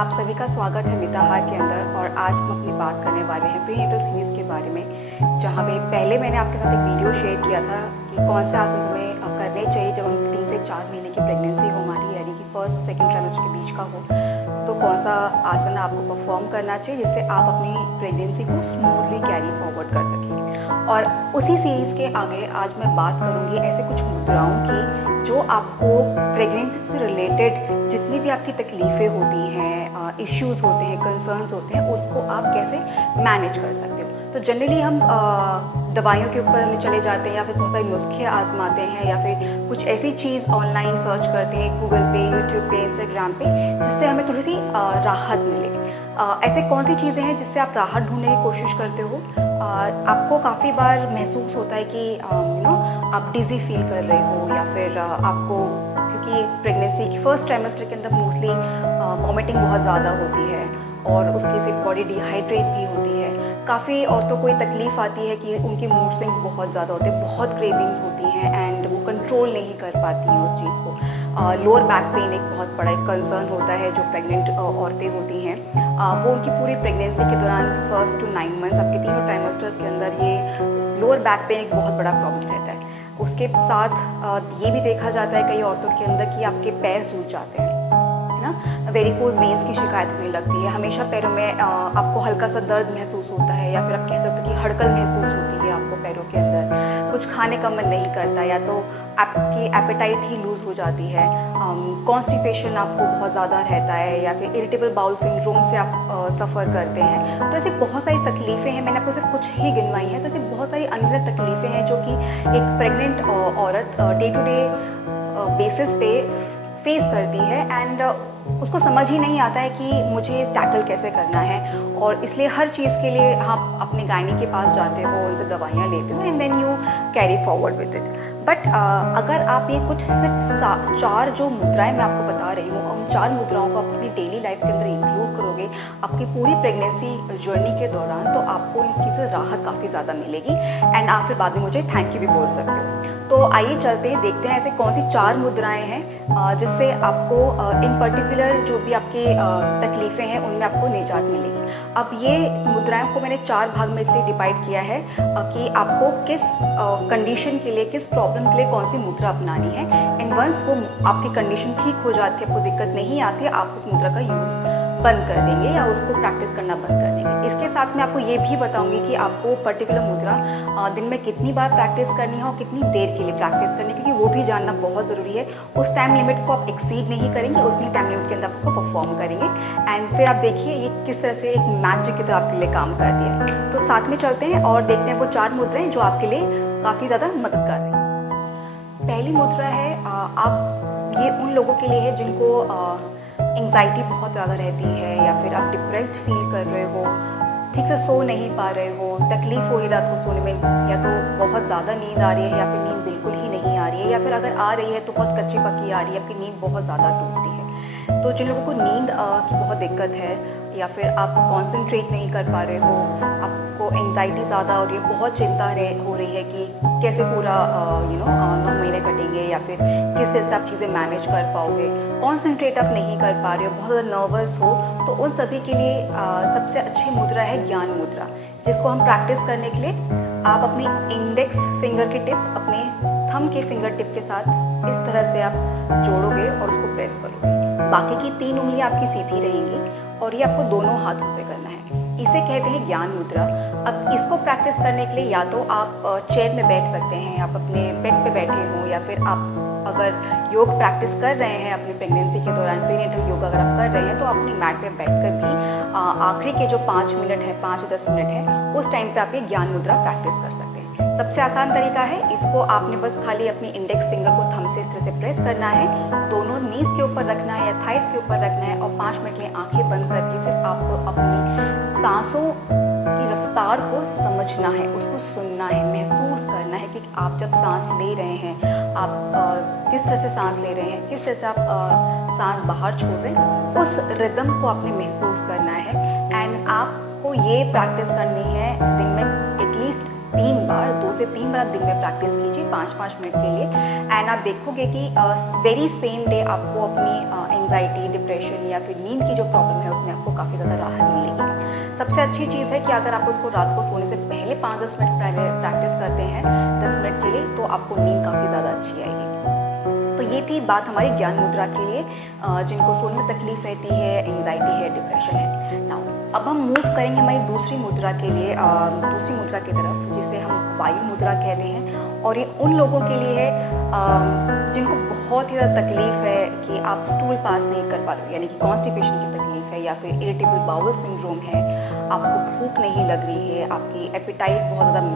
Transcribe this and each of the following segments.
आप सभी का स्वागत है मिताहार के अंदर। और आज हम अपनी बात करने वाले हैं प्रीनेटल सीरीज़ के बारे में, जहाँ पे पहले मैंने आपके साथ एक वीडियो शेयर किया था कि कौन से आसन हमें करने चाहिए जब हम 3 से 4 महीने की प्रेगनेंसी हो हमारी, यानी कि फर्स्ट सेकंड ट्राइमेस्टर के बीच का हो, तो कौन सा आसन आपको परफॉर्म करना चाहिए जिससे आप अपनी प्रेगनेंसी को स्मूथली कैरी फॉरवर्ड कर सकें। और उसी सीरीज़ के आगे आज मैं बात करूँगी ऐसे कुछ मुद्राओं की जो आपको प्रेगनेंसी से रिलेटेड जितनी भी आपकी तकलीफ़ें होती हैं, इश्यूज़ होते हैं, कंसर्न्स होते हैं, उसको आप कैसे मैनेज कर सकते हो। तो जनरली हम दवाइयों के ऊपर चले जाते हैं या फिर बहुत सारे नुस्खे आजमाते हैं या फिर कुछ ऐसी चीज़ ऑनलाइन सर्च करते हैं गूगल पे, यूट्यूब पे, इंस्टाग्राम पे, जिससे हमें थोड़ी सी राहत मिले। ऐसे कौन सी चीज़ें हैं जिससे आप राहत ढूंढने की कोशिश करते हो? आपको काफ़ी बार महसूस होता है कि आप डिज़ी फील कर रहे हो, या फिर आपको, क्योंकि प्रेगनेंसी की फर्स्ट ट्राइमेस्टर के अंदर मोस्टली वॉमिटिंग बहुत ज़्यादा होती है और उसकी से बॉडी डिहाइड्रेट भी होती है। काफ़ी औरतों को ये तकलीफ़ आती है कि उनकी मूड स्विंग्स बहुत ज़्यादा होते हैं, बहुत क्रेविंग्स होती हैं एंड वो कंट्रोल नहीं कर पाती हैं उस चीज़ को। लोअर बैक पेन एक बहुत बड़ा एक कंसर्न होता है जो प्रेग्नेंट औरतें होती हैं। वो उनकी पूरी प्रेगनेंसी के दौरान फर्स्ट टू 9 मंथ्स आपके तीनों ट्राइमेस्टर्स के अंदर ये लोअर बैक पेन एक बहुत बड़ा प्रॉब्लम रहता है। उसके साथ ये भी देखा जाता है कई औरतों के अंदर कि आपके पैर सूज जाते हैं, है ना। वेरिकोज वेन्स की शिकायत होने लगती है, हमेशा पैरों में आपको हल्का सा दर्द महसूस होता है, या फिर आप कह सकते हो कि हड़कन महसूस होती है आपको पैरों के अंदर, कुछ खाने का मन नहीं करता, या तो आपकी एपेटाइट ही लूज़ हो जाती है, कॉन्स्टिपेशन आपको बहुत ज़्यादा रहता है, या फिर इरिटेबल बाउल सिंड्रोम से आप सफ़र करते हैं। तो ऐसी बहुत सारी तकलीफ़ें हैं, मैंने आपको सिर्फ कुछ ही गिनवाई हैं। तो ऐसी बहुत सारी अन्य तकलीफ़ें हैं जो कि एक प्रेग्नेंट औरत डे टू डे बेसिस पे फेस करती है एंड उसको समझ ही नहीं आता है कि मुझे टैकल कैसे करना है। और इसलिए हर चीज़ के लिए आप अपने गायनी के पास जाते हो, उनसे दवाइयाँ लेते हो and then you carry forward with it. But अगर आप ये कुछ सिर्फ 4 जो मुद्राएं मैं आपको बता रही हूँ, उन 4 मुद्राओं को आप अपनी डेली लाइफ के अंदर इंक्लूड करोगे आपकी पूरी प्रेगनेंसी जर्नी के दौरान, तो आपको इस चीज़ से राहत काफ़ी ज़्यादा मिलेगी एंड आप फिर बाद में मुझे थैंक यू भी बोल सकते हो। तो आइए चलते हैं, देखते हैं ऐसे कौन सी 4 मुद्राएं हैं जिससे आपको इन पर्टिकुलर जो भी आपकी तकलीफ़ें हैं उनमें आपको निजात मिलेगी। अब ये मुद्राओं को मैंने 4 भाग में इसलिए डिवाइड किया है कि आपको किस कंडीशन के लिए, किस प्रॉब्लम के लिए कौन सी मुद्रा अपनानी है। एंड वंस वो आपकी कंडीशन ठीक हो जाती है, आपको दिक्कत नहीं आती है, आप उस मुद्रा का यूज़ बंद कर देंगे या उसको प्रैक्टिस करना बंद कर देंगे। इसके साथ मैं आपको ये भी बताऊंगी कि आपको पर्टिकुलर मुद्रा दिन में कितनी बार प्रैक्टिस करनी है और कितनी देर के लिए प्रैक्टिस करनी है, क्योंकि वो भी जानना बहुत ज़रूरी है। उस टाइम लिमिट को आप एक्सीड नहीं करेंगे, उतनी टाइम लिमिट के अंदर आप उसको परफॉर्म करेंगे एंड फिर आप देखिए ये किस तरह से एक मैजिक की तरह आपके लिए काम करती है। तो साथ में चलते हैं और देखते हैं वो 4 मुद्राएं जो आपके लिए काफ़ी ज़्यादा मदद कर रही हैं। पहली मुद्रा है, आप ये उन लोगों के लिए है जिनको एंग्जाइटी बहुत ज़्यादा रहती है, या फिर आप डिप्रेस्ड फील कर रहे हो, ठीक से सो नहीं पा रहे हो, तकलीफ़ हो रही रात को सोने में, या तो बहुत ज़्यादा नींद आ रही है या फिर नींद बिल्कुल ही नहीं आ रही है, या फिर अगर आ रही है तो बहुत कच्ची पक्की आ रही है, आपकी नींद बहुत ज़्यादा टूटती है। तो जिन लोगों को नींद की बहुत दिक्कत है, या फिर आप कॉन्सेंट्रेट नहीं कर पा रहे हो, आपको एंग्जाइटी ज़्यादा हो रही है, बहुत चिंता हो रही है कि कैसे पूरा 9 महीने कटेंगे, या फिर किस तरह से आप चीज़ें मैनेज कर पाओगे, कॉन्सेंट्रेट आप नहीं कर पा रहे हो, बहुत ज़्यादा नर्वस हो, तो उन सभी के लिए सबसे अच्छी मुद्रा है ज्ञान मुद्रा, जिसको हम प्रैक्टिस करने के लिए आप अपनी इंडेक्स फिंगर की टिप अपने थंब के फिंगर टिप के साथ इस तरह से आप जोड़ोगे और उसको प्रेस करोगे। बाकी की 3 उंगलियां आपकी सीधी रहेंगी और ये आपको दोनों हाथों से करना है। इसे कहते हैं ज्ञान मुद्रा। अब इसको प्रैक्टिस करने के लिए या तो आप चेयर में बैठ सकते हैं, आप अपने बेड पे बैठे हों, या फिर आप अगर योग प्रैक्टिस कर रहे हैं अपनी प्रेगनेंसी के दौरान, प्रीनेटल योग अगर आप कर रहे हैं, तो अपनी मैट पे बैठकर भी आखिरी के जो 5 मिनट है, 5-10 मिनट है, उस टाइम पे आप ये ज्ञान मुद्रा प्रैक्टिस कर सकते हैं। सबसे आसान तरीका है, इसको आपने बस खाली अपनी इंडेक्स फिंगर को थंब से इस तरह से प्रेस करना है, दोनों नीज के ऊपर रखना है या थाइस के ऊपर रखना है, और 5 मिनट के लिए आंखें बंद करके सिर्फ आपको अपनी सांसों की रफ्तार को समझना है, उसको सुनना है, महसूस करना है कि आप जब सांस ले रहे हैं, आप किस तरह से सांस ले रहे हैं, किस तरह से आप सांस बाहर छोड़ रहे हैं, उस रिदम को आपने महसूस करना है। एंड आपको ये प्रैक्टिस करनी है दिन में एटलीस्ट 3 बार 2 से 3 बार आप दिन में प्रैक्टिस कीजिए 5-5 मिनट के लिए, एंड आप देखोगे कि वेरी सेम डे आपको अपनी एंजाइटी, डिप्रेशन या फिर नींद की जो प्रॉब्लम है उसमें आपको काफ़ी ज़्यादा राहत मिलेगी। सबसे अच्छी चीज़ है कि अगर आप उसको रात को सोने से पहले 5-10 मिनट पहले प्रैक्टिस करते हैं 10 मिनट के लिए, तो आपको नींद काफ़ी ज़्यादा अच्छी आएगी। तो ये थी बात हमारी ज्ञान मुद्रा के लिए, जिनको सोने में तकलीफ रहती है, एंजाइटी है, डिप्रेशन है। नाउ अब हम मूव करेंगे हमारी दूसरी मुद्रा के लिए, दूसरी मुद्रा की तरफ, जिसे हम वायु मुद्रा कहते हैं। और ये उन लोगों के लिए है जिनको बहुत ही ज़्यादा तकलीफ है कि आप स्टूल पास नहीं कर पा रहे हो, यानी कि कॉन्स्टिपेशन की तकलीफ है, या फिर इरिटेबल बाउल सिंड्रोम है, आपको भूख नहीं लग रही है, आपकी एपिटाइट बहुत ज़्यादा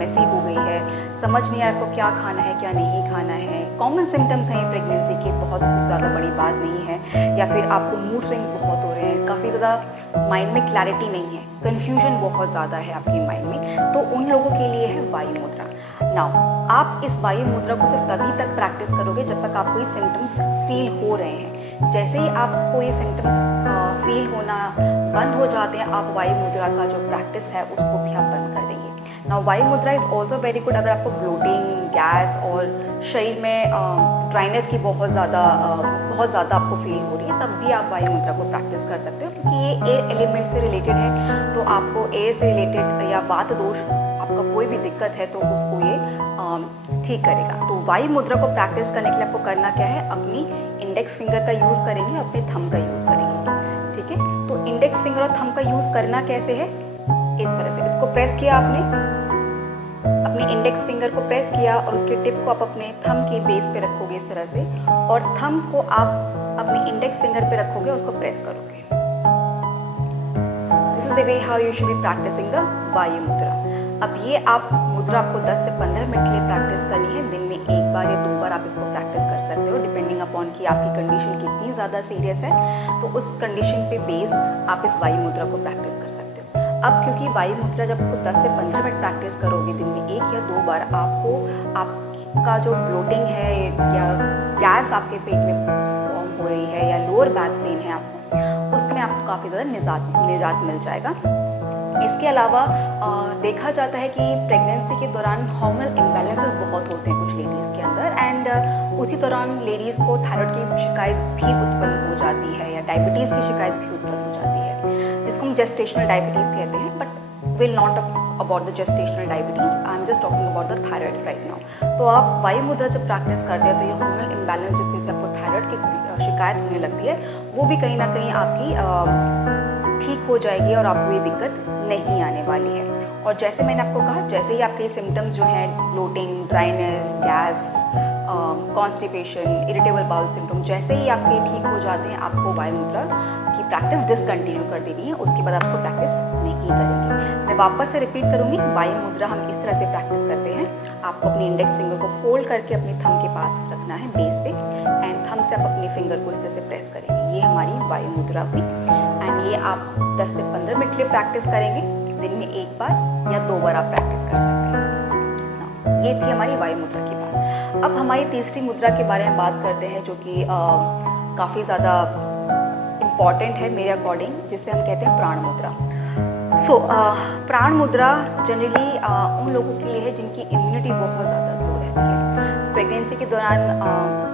मेसी हो गई है, समझ नहीं आपको क्या खाना है क्या नहीं खाना है। कॉमन सिम्टम्स हैं प्रेगनेंसी के, बहुत ज़्यादा बड़ी बात नहीं है। या फिर आपको मूड स्विंग्स बहुत हो रहे हैं, काफ़ी ज़्यादा माइंड में क्लैरिटी नहीं है, कन्फ्यूजन बहुत ज़्यादा है आपके माइंड में, तो उन लोगों के लिए है वायु मुद्रा। नाउ आप इस वायु मुद्रा को सिर्फ तभी तक प्रैक्टिस करोगे जब तक आपको ये सिम्टम्स फील हो रहे हैं। जैसे ही आपको ये सिम्टम्स फील होना बंद हो जाते हैं, आप वायु मुद्रा का जो प्रैक्टिस है उसको भी आप बंद कर देंगे। नाउ वायु मुद्रा इज़ ऑल्सो वेरी गुड अगर आपको ब्लोटिंग, गैस और शरीर में ड्राइनेस की बहुत ज़्यादा आपको फील हो रही है, तब भी आप वायु मुद्रा को प्रैक्टिस कर सकते हो, क्योंकि ये एयर एलिमेंट से रिलेटेड है। तो आपको एयर से रिलेटेड या वात दोष आपका कोई भी दिक्कत है तो उसको ये ठीक करेगा। तो वायु मुद्रा को प्रैक्टिस करने के लिए आपको करना क्या है, अपनी इंडेक्स फिंगर का यूज़ करेंगे, अपने थंब का यूज़ करेंगे, ठीक है। तो इंडेक्स फिंगर और थंब का यूज़ करना कैसे है, इस तरह से इसको प्रेस किया आपने, अपने इंडेक्स फिंगर को प्रेस किया और उसके टिप को आप अपने थंब के बेस पे रखोगे इस तरह से, और थंब को आप अपने इंडेक्स फिंगर पे रखोगे, उसको प्रेस करोगे। This is the way how you should be practicing the Vayu mudra. अब ये आप मुद्रा आपको 10 से 15 मिनट के लिए प्रैक्टिस करनी है, दिन में 1 बार या 2 बार आप इसको प्रैक्टिस कर सकते हो, डिपेंडिंग अपॉन कि आपकी कंडीशन कितनी ज़्यादा सीरियस है, तो उस कंडीशन पे बेस्ड आप इस वायु मुद्रा को प्रैक्टिस कर सकते हो। अब क्योंकि वायु मुद्रा जब उसको 10 से 15 मिनट प्रैक्टिस करोगे, दिन में 1 या 2 बार, आपको आपका जो ब्लोटिंग है या गैस आपके पेट में फॉर्म हो रही है या लोअर बैक पेन है आपको, उसमें आपको काफ़ी ज़्यादा निजात मिल जाएगा। इसके अलावा देखा जाता है कि प्रेगनेंसी के दौरान हार्मोनल इम्बैलेंसेस बहुत होते हैं कुछ लेडीज़ के अंदर, एंड उसी दौरान लेडीज़ को थायराइड की शिकायत भी उत्पन्न हो जाती है या डायबिटीज़ की शिकायत भी उत्पन्न हो जाती है, जिसको हम जेस्टेशनल डायबिटीज़ कहते हैं। But will not about the gestational diabetes, I am just talking about the thyroid right now. तो आप वायु मुद्रा जब प्रैक्टिस करते हैं तो ये हार्मोनल इम्बैलेंस जिसकी से आपको थायराइड की शिकायत होने लगती है, वो भी कहीं ना कहीं आपकी ठीक हो जाएगी और आपको ये दिक्कत नहीं आने वाली है। और जैसे मैंने आपको कहा, जैसे ही आपके सिम्टम्स जो हैं bloating, dryness, gas, constipation, irritable bowel syndrome, जैसे ही आपके ठीक हो जाते हैं, आपको वायु मुद्रा की प्रैक्टिस डिसकंटिन्यू कर देनी है, उसके बाद आपको प्रैक्टिस नहीं करेंगे। मैं वापस से रिपीट करूँगी, वायु मुद्रा हम इस तरह से प्रैक्टिस करते हैं। आपको अपनी इंडेक्स फिंगर को फोल्ड करके अपने थंब के पास रखना है बेस पे, एंड थंब से आप अपनी फिंगर को इस तरह से प्रेस करेंगे। ये हमारी वायु मुद्रा हुई, एंड ये आप 10 से 15 मिनट के लिए प्रैक्टिस करेंगे, दिन में 1 बार या 2 बार आप प्रैक्टिस कर सकते हैं। ये थी हमारी वायु मुद्रा की बात। अब हमारी तीसरी मुद्रा के बारे में बात करते हैं, जो कि काफ़ी ज़्यादा इम्पॉर्टेंट है मेरे अकॉर्डिंग, जिसे हम कहते हैं प्राण मुद्रा। प्राण मुद्रा जनरली उन लोगों के लिए है जिनकी इम्यूनिटी बहुत ज़्यादा लो रहती है। प्रेगनेंसी के दौरान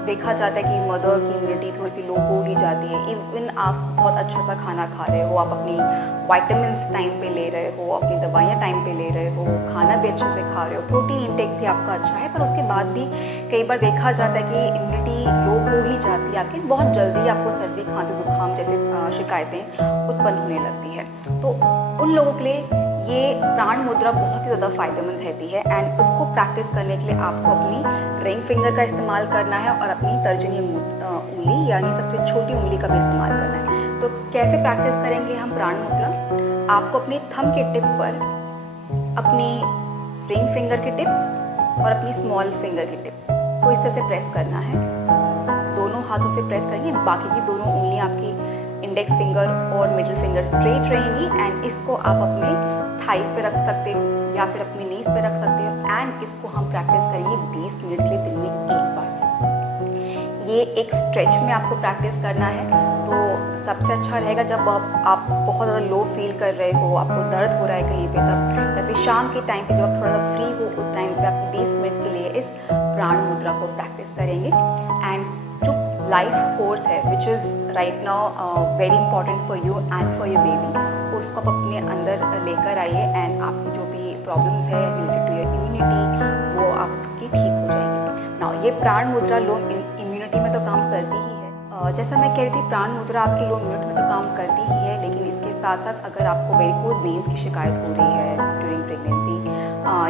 देखा जाता है कि मदर की इम्यूनिटी थोड़ी सी लो हो ही जाती है। इवन आप बहुत अच्छा सा खाना खा रहे हो, आप अपनी वाइटामिन्स टाइम पे ले रहे हो, अपनी दवाइयाँ टाइम पे ले रहे हो, खाना भी अच्छे से खा रहे हो, प्रोटीन इंटेक भी आपका अच्छा है, पर उसके बाद भी कई बार देखा जाता है कि इम्यूनिटी लो हो ही जाती है आपकी, बहुत जल्दी आपको सर्दी, खांसी, जुकाम जैसे शिकायतें उत्पन्न होने लगती है। तो उन लोगों के लिए ये प्राण मुद्रा बहुत ही ज़्यादा फ़ायदेमंद रहती है, एंड उसको प्रैक्टिस करने के लिए आपको अपनी रिंग फिंगर का इस्तेमाल करना है और अपनी तर्जनी उंगली यानी सबसे छोटी उंगली का भी इस्तेमाल करना है। तो कैसे प्रैक्टिस करेंगे हम प्राण मुद्रा? आपको अपने थंब के टिप पर अपनी रिंग फिंगर की टिप और अपनी स्मॉल फिंगर की टिप को इस तरह से प्रेस करना है, दोनों हाथों से प्रेस करेंगे। बाकी की दोनों उंगलियां आपकी इंडेक्स फिंगर और मिडिल फिंगर स्ट्रेट रहेंगी, एंड इसको आप अपने थाइस पे रख सकते हो या फिर अपनी नीज पे रख सकते हो, एंड इसको हम प्रैक्टिस करेंगे 20 मिनट के लिए दिन में 1 बार। ये एक स्ट्रेच में आपको प्रैक्टिस करना है। तो सबसे अच्छा रहेगा जब आप बहुत ज़्यादा लो फील कर रहे हो, आपको दर्द हो रहा है कहीं पे, तब या फिर शाम के टाइम पे जब आप थोड़ा सा फ्री हो, उस टाइम पे आप 20 मिनट के लिए इस प्राण मुद्रा को प्रैक्टिस करेंगे। एंड जो लाइफ फोर्स है which is right now very important for you and for your baby, उसको आप अपने अंदर लेकर आइए एंड आपकी जो भी प्रॉब्लम्स है रिलेटेड टू योर इम्यूनिटी वो आपकी ठीक हो जाएंगी। नाउ ये प्राण मुद्रा लो इम्यूनिटी में तो काम करती ही है। जैसा मैं कह रही थी, प्राण मुद्रा आपकी लो इम्यूनिटी में तो काम करती ही है, लेकिन इसके साथ साथ अगर आपको वेरिकोज वेन्स की शिकायत हो रही है ड्यूरिंग प्रेगनेंसी,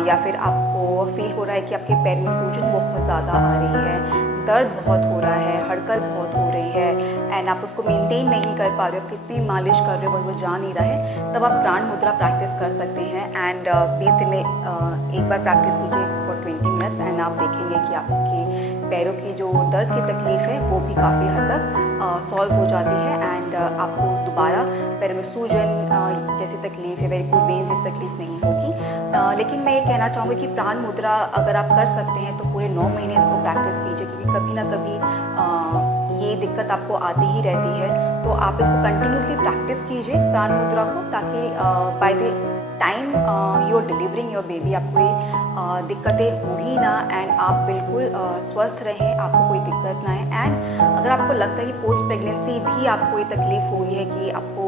या फिर आपको फील हो रहा है कि आपके पैर में सूजन बहुत ज़्यादा आ रही है, दर्द बहुत हो रहा है, हड़कल बहुत हो रही है एंड आप उसको मेंटेन नहीं कर पा रहे हो, कितनी मालिश कर रहे हो वो जा नहीं रहा है, तब आप प्राण मुद्रा प्रैक्टिस कर सकते हैं। एंड 20 दिन में एक बार प्रैक्टिस कीजिए फॉर 20 मिनट्स एंड आप देखेंगे कि आपके पैरों की जो दर्द की तकलीफ़ है वो भी काफ़ी हद तक सॉल्व हो जाती है एंड आपको दोबारा पैर में सूजन जैसी तकलीफ है, वेरिकोज वेन्स जैसी तकलीफ नहीं होगी। लेकिन मैं ये कहना चाहूँगी कि प्राण मुद्रा अगर आप कर सकते हैं तो पूरे 9 महीने इसको प्रैक्टिस कीजिए, क्योंकि कभी ना कभी ये दिक्कत आपको आती ही रहती है। तो आप इसको कंटिन्यूसली प्रैक्टिस कीजिए प्राण मुद्रा को, ताकि by the time you are delivering your baby आपको ये दिक्कतें होगी ना एंड आप बिल्कुल स्वस्थ रहें, आपको कोई दिक्कत ना है। एंड अगर आपको लगता है कि पोस्ट प्रेगनेंसी भी आपको ये तकलीफ़ हुई है कि आपको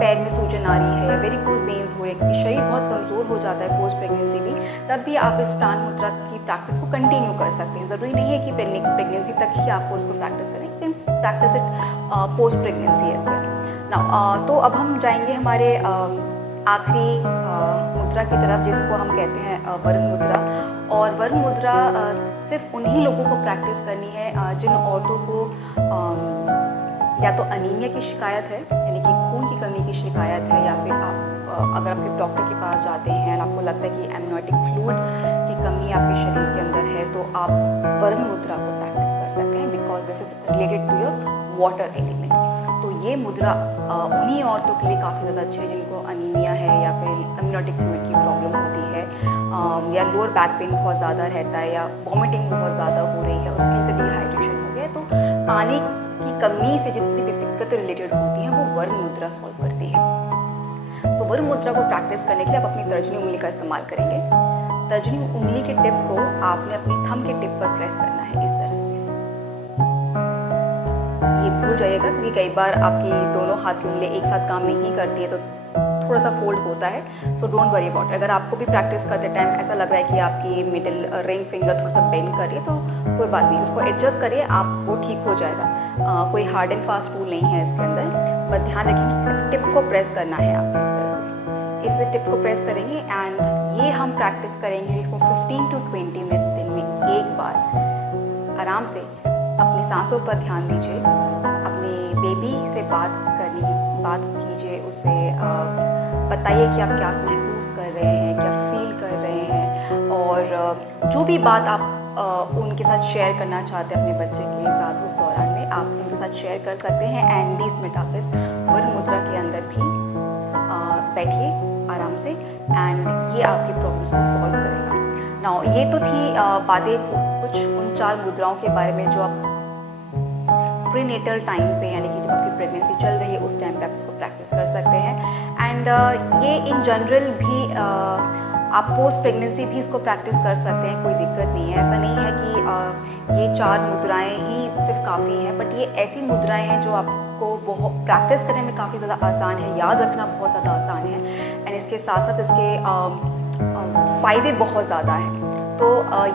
पैर में सूजन आ रही है, वेरिकोज वेन्स हो रहे हैं, क्योंकि शरीर बहुत कमज़ोर हो जाता है पोस्ट प्रेगनेंसी भी, तब भी आप इस प्राण मुद्रा की प्रैक्टिस को कंटिन्यू कर सकते हैं। ज़रूरी नहीं है कि प्रेगनेंसी तक ही आपको उसको प्रैक्टिस करें, लेकिन practice it post pregnancy as well. Now तो अब हम जाएंगे हमारे आखिरी मुद्रा की तरफ, जिसको हम कहते हैं वरुण मुद्रा। और वरुण मुद्रा सिर्फ उन्हीं लोगों को प्रैक्टिस करनी है जिन औरतों को या तो अनीमिया की शिकायत है, यानी कि खून की कमी की शिकायत है, या फिर आप अगर आपके डॉक्टर के पास जाते हैं और आपको लगता है कि एमनियोटिक फ्लूइड की कमी आपके शरीर के अंदर है, तो आप वरुण मुद्रा को प्रैक्टिस कर सकते हैं, because this is related to your water element. तो ये मुद्रा उन्हीं औरतों के लिए काफ़ी ज़्यादा अच्छी है जिनको अनीमिया है या फिर एमनियोटिक फ्लूइड की प्रॉब्लम होती है, या लोअर बैक पेन बहुत ज़्यादा रहता है, या वॉमिटिंग बहुत ज़्यादा हो रही है, उसकी से डिहाइड्रेशन हो गया। तो पानी की कमी से जितनी भी दिक्कतें रिलेटेड होती हैं वो वरुण मुद्रा सॉल्व करती है। तो वरुण मुद्रा को प्रैक्टिस करने के लिए आप अपनी तर्जनी उंगली का इस्तेमाल करेंगे। तर्जनी उंगली के टिप को आपने अपनी थंब के टिप पर प्रेस करना है इस तरह से। ये भूल जाइएगा, क्योंकि कई बार आपकी दोनों हाथ की उंगलियां एक साथ काम नहीं करती है तो थोड़ा सा फोल्ड होता है। So don't worry about. अगर आपको भी प्रैक्टिस करते टाइम ऐसा लग रहा है कि आपकी मिडिल रिंग फिंगर थोड़ा सा बेंड कर रही है, तो कोई बात नहीं, उसको एडजस्ट करिए, आप वो ठीक हो जाएगा। कोई हार्ड एंड फास्ट रूल नहीं है इसके अंदर, बस ध्यान रखिए कि टिप को प्रेस करना है आपको इस तरह से। इस टिप को प्रेस करेंगे एंड ये हम प्रैक्टिस करेंगे फॉर 15 to 20 मिनट्स दिन में एक बार। आराम से अपनी सांसों पर ध्यान दीजिए, अपने बेबी से बात कीजिए, उससे बताइए कि आप क्या महसूस कर रहे हैं, क्या फील कर रहे हैं, और जो भी बात आप उनके साथ शेयर करना चाहते हैं अपने बच्चे के साथ उस दौरान में आप उनके साथ शेयर कर सकते हैं। एंड 20 मिनट आप इस वरुण मुद्रा के अंदर भी बैठिए आराम से एंड ये आपकी प्रॉब्लम्स को सॉल्व करेगा। नाउ ये तो थी बातें कुछ उन 4 मुद्राओं के बारे में जो आप प्रीनेटल टाइम पे, यानी कि जब आपकी प्रेगनेंसी चल रही है उस टाइम पे आप इसको प्रैक्टिस कर सकते हैं। एंड ये इन जनरल भी आप पोस्ट प्रेगनेंसी भी इसको प्रैक्टिस कर सकते हैं, कोई दिक्कत नहीं है। ऐसा नहीं है कि ये 4 मुद्राएं ही सिर्फ काफ़ी हैं, बट ये ऐसी मुद्राएं हैं जो आपको बहुत प्रैक्टिस करने में काफ़ी ज़्यादा आसान है, याद रखना बहुत ज़्यादा आसान है, एंड इसके साथ साथ इसके फ़ायदे बहुत ज़्यादा हैं। तो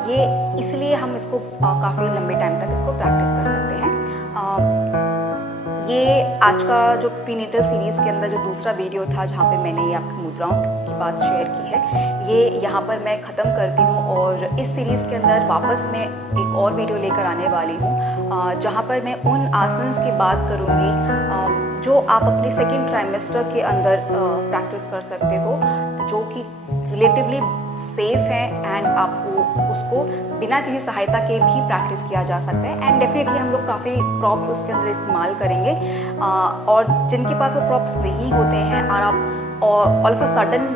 ये इसलिए हम इसको काफ़ी लंबे टाइम तक इसको प्रैक्टिस कर सकते हैं। ये आज का जो प्रीनेटल सीरीज़ के अंदर जो दूसरा वीडियो था जहाँ पे मैंने ये आपकी मुद्राओं की बात शेयर की है, ये यहाँ पर मैं ख़त्म करती हूँ और इस सीरीज़ के अंदर वापस मैं एक और वीडियो लेकर आने वाली हूँ जहाँ पर मैं उन आसन्स की बात करूँगी जो आप अपने सेकेंड ट्राइमेस्टर के अंदर प्रैक्टिस कर सकते हो, जो कि रिलेटिवली सेफ है एंड आपको उसको बिना किसी सहायता के भी प्रैक्टिस किया जा सकता है। एंड डेफिनेटली हम लोग काफ़ी प्रॉप्स उसके अंदर इस्तेमाल करेंगे और जिनके पास वो प्रॉप्स नहीं होते हैं और आप all of a sudden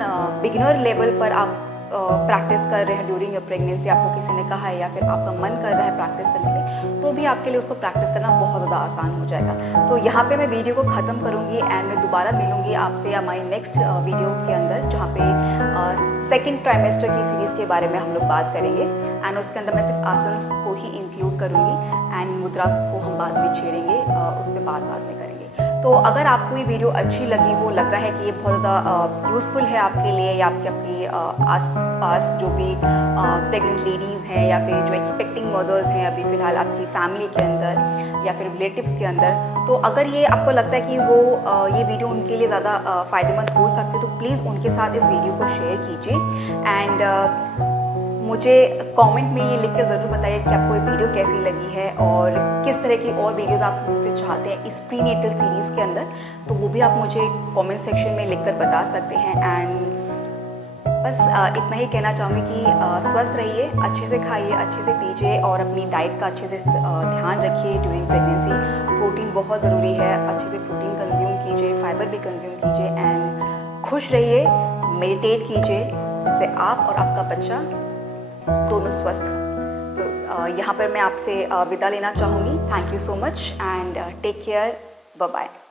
beginner level पर आप प्रैक्टिस कर रहे हैं ड्यूरिंग योर प्रेगनेंसी, आपको किसी ने कहा है या फिर आपका मन कर रहा है प्रैक्टिस करने के लिए, तो भी आपके लिए उसको प्रैक्टिस करना बहुत ज़्यादा आसान हो जाएगा। तो यहाँ पे मैं वीडियो को ख़त्म करूँगी एंड मैं दोबारा मिलूँगी आपसे हमारी नेक्स्ट वीडियो के अंदर, जहाँ पे सेकेंड ट्राइमेस्टर की सीरीज़ के बारे में हम लोग बात करेंगे एंड उसके अंदर मैं सिर्फ आसन को ही इंक्लूड करूँगी एंड मुद्रा को हम बाद में छेड़ेंगे, उस पर बाद में करेंगे। तो अगर आपको ये वीडियो अच्छी लगी हो, लग रहा है कि ये बहुत ज़्यादा यूज़फुल है आपके लिए या आपके अपनी आस पास जो भी प्रेग्नेंट लेडीज़ हैं या फिर जो एक्सपेक्टिंग मदर्स हैं अभी फ़िलहाल आपकी फैमिली के अंदर या फिर रिलेटिव्स के अंदर, तो अगर ये आपको लगता है कि वो ये वीडियो उनके लिए ज़्यादा फ़ायदेमंद हो सकती है, तो प्लीज़ उनके साथ इस वीडियो को शेयर कीजिए एंड मुझे कमेंट में ये लिखकर ज़रूर बताइए कि आपको ये वीडियो कैसी लगी है और किस तरह की और वीडियोस आप मुझसे चाहते हैं इस प्रीनेटल सीरीज़ के अंदर, तो वो भी आप मुझे कमेंट सेक्शन में लिखकर बता सकते हैं। एंड बस इतना ही कहना चाहूँगी कि स्वस्थ रहिए, अच्छे से खाइए, अच्छे से पीजिए और अपनी डाइट का अच्छे से ध्यान रखिए ड्यूरिंग प्रेगनेंसी। प्रोटीन बहुत ज़रूरी है, अच्छे से प्रोटीन कंज्यूम कीजिए, फाइबर भी कंज्यूम कीजिए एंड खुश रहिए, मेडिटेट कीजिए जिससे आप और आपका बच्चा दोनों स्वस्थ हो। तो यहाँ पर मैं आपसे विदा लेना चाहूँगी। Thank you so much and take care, bye bye.